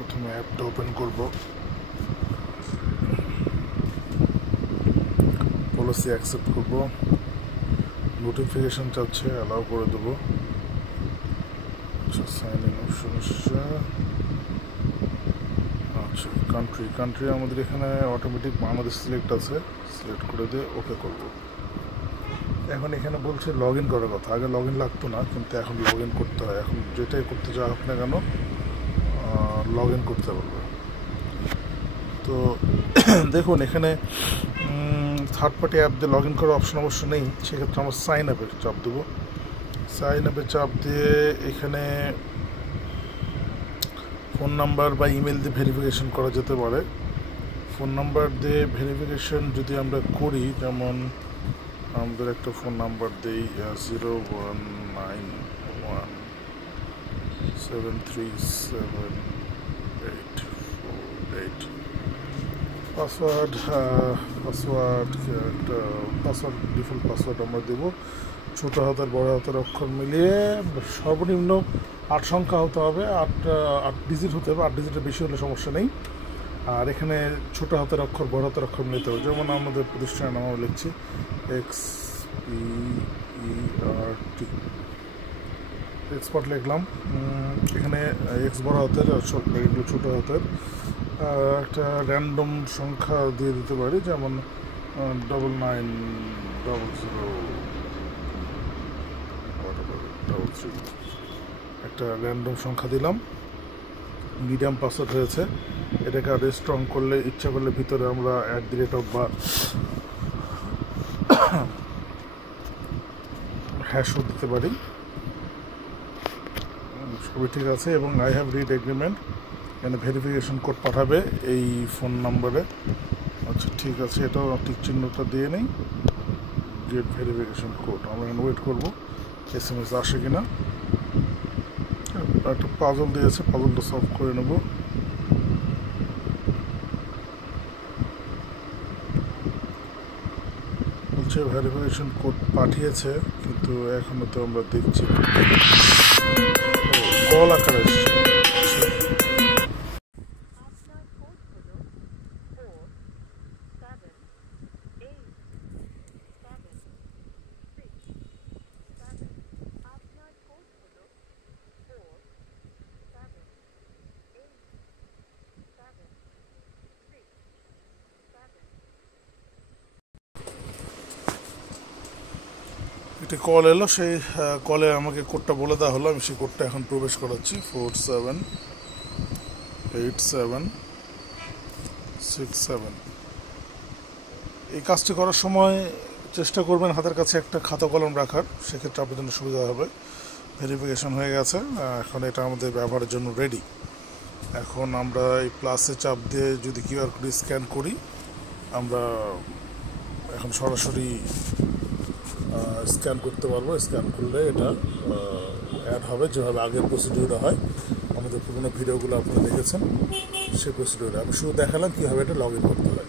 প্রথমে অ্যাপটা ওপেন করব, পলিসি অ্যাকসেপ্ট করব, নোটিফিকেশন চাচ্ছে অ্যালাউ করে দেবো। আচ্ছা, সাইন ইন অপশন আসছে। আচ্ছা, কান্ট্রি আমাদের এখানে অটোমেটিক বাংলাদেশ সিলেক্ট আছে, সিলেক্ট করে দিয়ে ওকে করব। এখন এখানে বলছে লগ ইন করার কথা। আগে লগ ইন লাগতো না, কিন্তু এখন লগ ইন করতে হয়। এখন যেটাই করতে যাওয়া হোক না কেন লগ ইন করতে পারবে। তো দেখুন, এখানে থার্ড পার্টি অ্যাপ দিয়ে লগ ইন করার অপশন অবশ্য নেই। সেক্ষেত্রে আমরা সাইন আপের চাপ দেবো। সাইন আপে চাপ দিয়ে এখানে ফোন নাম্বার বা ইমেল দিয়ে ভেরিফিকেশন করা যেতে পারে। ফোন নাম্বার দিয়ে ভেরিফিকেশন যদি আমরা করি, যেমন আমাদের একটা ফোন নাম্বার দিই 01917374848। পাসওয়ার্ড ডিফল্ট পাসওয়ার্ড আমরা দেবো। ছোটো হাতের বড় হাতের অক্ষর মিলিয়ে সর্বনিম্ন 8 সংখ্যা হতে হবে, 8 ডিজিট হতে হবে। 8 ডিজিটের বেশি হলে সমস্যা নেই। আর এখানে ছোটো হাতের অক্ষর বড় হাতের অক্ষর নিতে হবে। যেমন আমাদের প্রতিষ্ঠানের নাম লিখছি XPERT, এক্সপার্ট লিখলাম। এখানে এক্স বড় হাতের আর এগুলো ছোটো হাতের। একটা র্যান্ডম সংখ্যা দিয়ে দিতে পারি, যেমন 990033। একটা র্যান্ডম সংখ্যা দিলাম। মিডিয়াম পাসওয়ার্ড হয়েছে। এটাকে আরও স্ট্রং করলে, ইচ্ছা করলে ভিতরে আমরা @ বা হ্যাশও দিতে পারি। সবই ঠিক আছে। এবং আই হ্যাভ রিড এগ্রিমেন্ট, এখানে ভেরিফিকেশন কোড পাঠাবে এই ফোন নাম্বারে। আচ্ছা, ঠিক আছে, এটাও টিক চিহ্নটা দিয়ে নেই। গেট ভেরিফিকেশন কোড, আমরা এখানে ওয়েট করবো SMS আসে কিনা। একটা পাজল দিয়েছে, পাজলটা সলভ করে নেব। বলছে ভেরিফিকেশন কোড পাঠিয়েছে, কিন্তু এখনো তো আমরা দেখছি কল আকারে এসছে। একটি কল এলো, সেই কলে আমাকে কোডটা বলে দেওয়া হলো। আমি সেই কোডটা এখন প্রবেশ করাচ্ছি, 478767। এই কাজটি করার সময় চেষ্টা করবেন হাতের কাছে একটা খাতা কলম রাখার, সেক্ষেত্রে আপনার জন্য সুবিধা হবে। ভেরিফিকেশন হয়ে গেছে, এখন এটা আমাদের ব্যবহারের জন্য রেডি। এখন আমরা এই প্লাসে চাপ দিয়ে যদি QR কোড স্ক্যান করি, আমরা এখন সরাসরি স্ক্যান করতে পারবো। স্ক্যান করলে এটা অ্যাড হবে, যেভাবে আগের প্রসিডিউরে হয়। আমাদের পুরোনো ভিডিওগুলো আপনারা দেখেছেন, সেই প্রসিডিউরে আমি শুধু দেখালাম কীভাবে এটা লগ ইন করতে হয়।